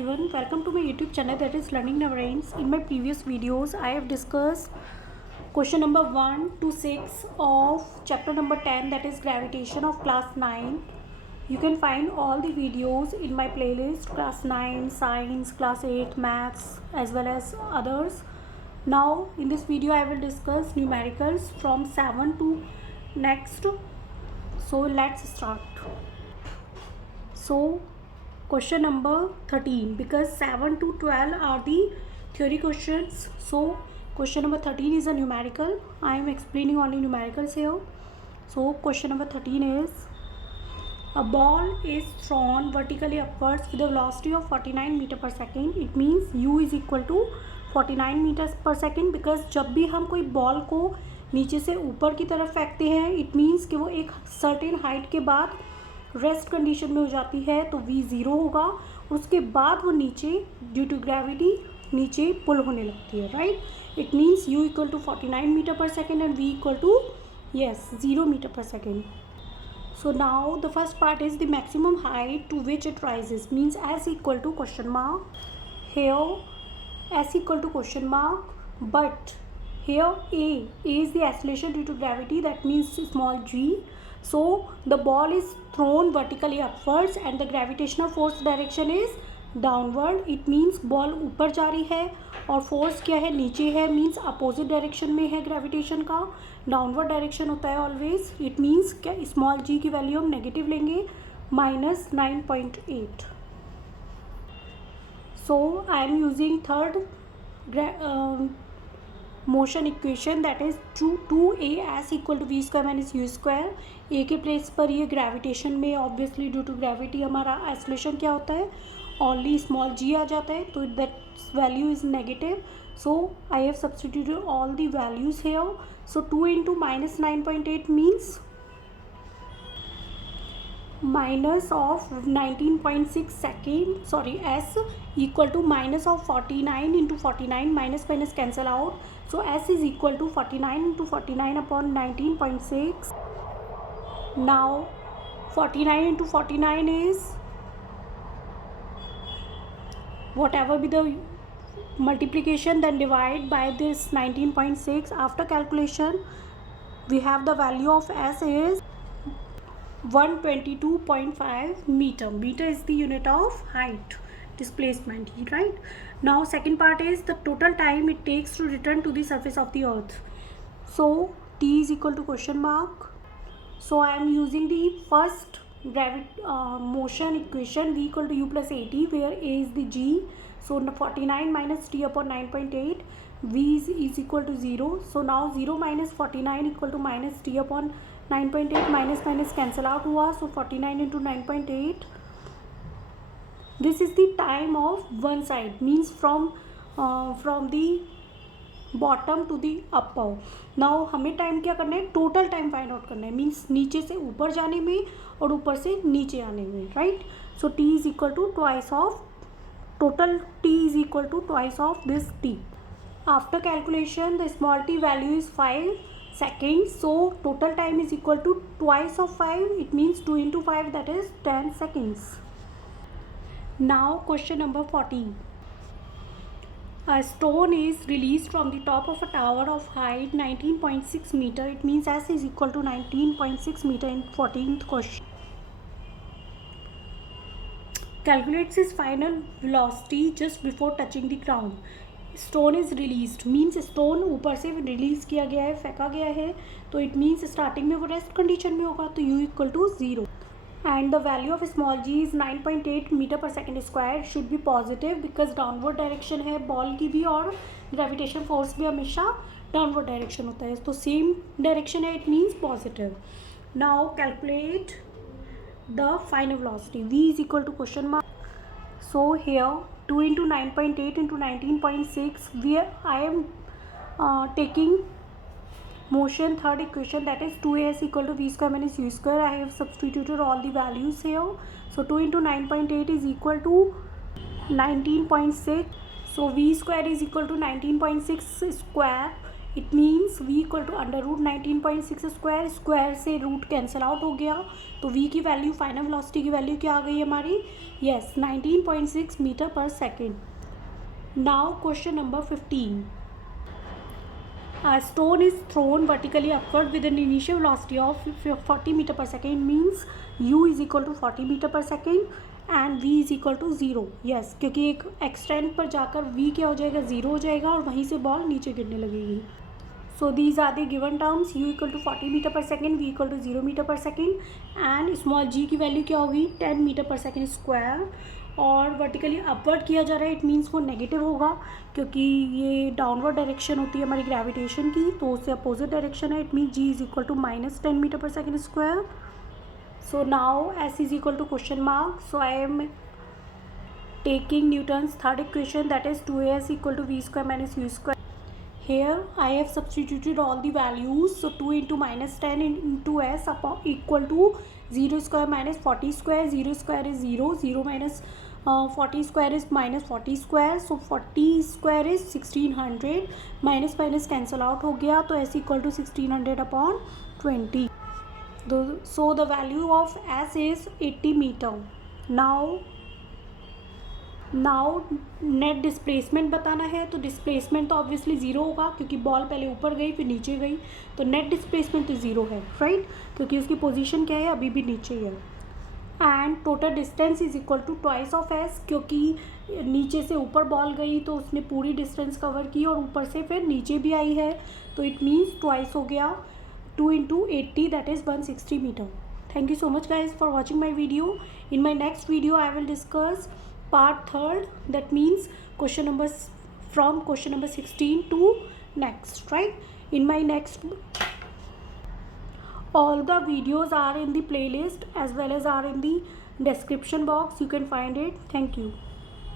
everyone, welcome to my YouTube channel that is Learning Never Ends. In my previous videos I have discussed question number 1 to 6 of chapter number 10, that is gravitation, of class 9. You can find all the videos in my playlist, class 9 science, class 8 maths, as well as others. Now in this video I will discuss numericals from 7 to next. So let's start. So question number 13, because 7 to 12 are the theory questions. So question number 13 is a numerical. I am explaining only numericals here. So question number 13 is, a ball is thrown vertically upwards with a velocity of 49 meter per second. It means u is equal to 49 meters per second, because जब भी हम कोई ball को नीचे से ऊपर की तरफ फेंकते हैं, इट मीन्स कि वो एक सर्टेन हाइट के बाद रेस्ट कंडीशन में हो जाती है, तो v ज़ीरो होगा. उसके बाद वो नीचे ड्यू टू ग्रेविटी नीचे पुल होने लगती है, right. It means u equal to 49 metre per second and v equal to 0 metre per second. So now the first part is the maximum height to which it rises, means s equal to question mark. Here s equal to question mark, but here a is the acceleration due to gravity, that means small g. So the ball is thrown vertically upwards and the gravitational force direction is downward. It means ball ऊपर जा रही है और force क्या है, नीचे है, means opposite direction में है ग्रेविटेशन का. डाउनवर्ड डायरेक्शन होता है ऑलवेज. इट मीन्स क्या, स्मॉल जी की वैल्यू हम नेगेटिव लेंगे, -9.8. So I am using third motion equation, that is 2a s equal to v square minus u square. A के प्लेस पर ये ग्रेविटेशन में ऑब्वियसली ड्यू टू ग्रेविटी हमारा acceleration क्या होता है, ओनली स्मॉल जी आ जाता है, तो that value is negative. So I have substituted all the values here. So 2 into -9.8 means minus of 19.6 second, sorry, s equal to minus of 49 into 49, minus minus cancel out. So s is equal to 49 into 49 upon 19.6. Now 49 into 49 is whatever be the multiplication, then divide by this 19.6. After calculation we have the value of s is 122.5 meter. Meter is the unit of height, displacement, right. Now second part is the total time it takes to return to the surface of the earth. So t is equal to question mark. So I am using the first motion equation, v equal to u plus at, where a is the g. So 49 minus t upon 9.8, v is equal to 0. So now 0 minus 49 equal to minus t upon 9.8, minus minus cancel out हुआ. So 49 into 9.8. This is the time of one side, means from the bottom to the upper. Now हमें time क्या करना है, total time find out करना है, means नीचे से ऊपर जाने में और ऊपर से नीचे आने में, right. So t is equal to twice of total, t is equal to twice of this t. After calculation the small t value is 5 seconds. So total time is equal to twice of 5. It means 2 into 5, that is 10 seconds. Now question number 14. A stone is released from the top of a tower of height 19.6 meter. It means s is equal to 19.6 meter in 14th question. Calculates his final velocity just before touching the ground. Stone is released, means stone ऊपर से release किया गया है, फेंका गया है, तो it means starting में वो रेस्ट कंडीशन में होगा, तो u equal to 0. And the value of small g is 9.8 metre per second square. Should be positive, because downward direction है बॉल की भी और ग्रेविटेशन फोर्स भी हमेशा डाउनवर्ड डायरेक्शन होता है, तो सेम डायरेक्शन है, it means positive. Now calculate the final velocity. v is equal to question mark. So here 2 into 9.8 into 19.6, where I am taking motion third equation, that is 2as equal to v square minus u square. I have substituted all the values here. So 2 into 9.8 is equal to 19.6. So v square is equal to 19.6 square. It means v equal to under root 19.6 square, square से root cancel out हो गया, तो v की value, final velocity की value क्या आ गई हमारी, yes 19.6 metre per second. Now question number 15. A stone is thrown vertically upward with an initial velocity of 40 meter per second, means u is equal to 40 meter per second and v is equal to 0. yes, क्योंकि एक extend पर जाकर v क्या हो जाएगा, 0 हो जाएगा और वहीं से बॉल नीचे गिरने लगेगी. So these are the given terms, u equal to 40 meter per second, v equal to 0 meter per second and small g की वैल्यू क्या होगी, 10 meter per second स्क्वायर. और वर्टिकली अपवर्ड किया जा रहा है, इट मीन्स वो नेगेटिव होगा क्योंकि ये डाउनवर्ड डायरेक्शन होती है हमारी ग्रेविटेशन की, तो उससे अपोजिट डायरेक्शन है. It means g is equal to -10 metre per second square. So now s is equal to question mark. So I am taking Newton's third equation, that is 2as equal to v square minus u square. Here I have substituted all the values. So 2 into -10 into s upon equal to 0 square minus 40 square. 0 square is 0. 0 minus 40 square is -40 square. So 40 square is 1600. Minus minus cancel out हो गया, तो s equal to 1600 upon 20. So the value of s is 80 meter. Now net displacement बताना है, तो displacement तो obviously zero होगा क्योंकि ball पहले ऊपर गई फिर नीचे गई, तो नेट डिस्प्लेसमेंट तो ज़ीरो है, राइट, क्योंकि उसकी पोजीशन क्या है, अभी भी नीचे ही है. And total distance is equal to twice of S, क्योंकि नीचे से ऊपर बॉल गई तो उसने पूरी डिस्टेंस कवर की और ऊपर से फिर नीचे भी आई है, तो इट मीन्स ट्वाइस हो गया. 2 into 80 that is 160 meter. Thank you so much guys for watching my video. In my next video I will discuss part 3rd, that means from question number 16 to next, right? In my next, all the videos are in the playlist as well as are in the description box, you can find it. Thank you.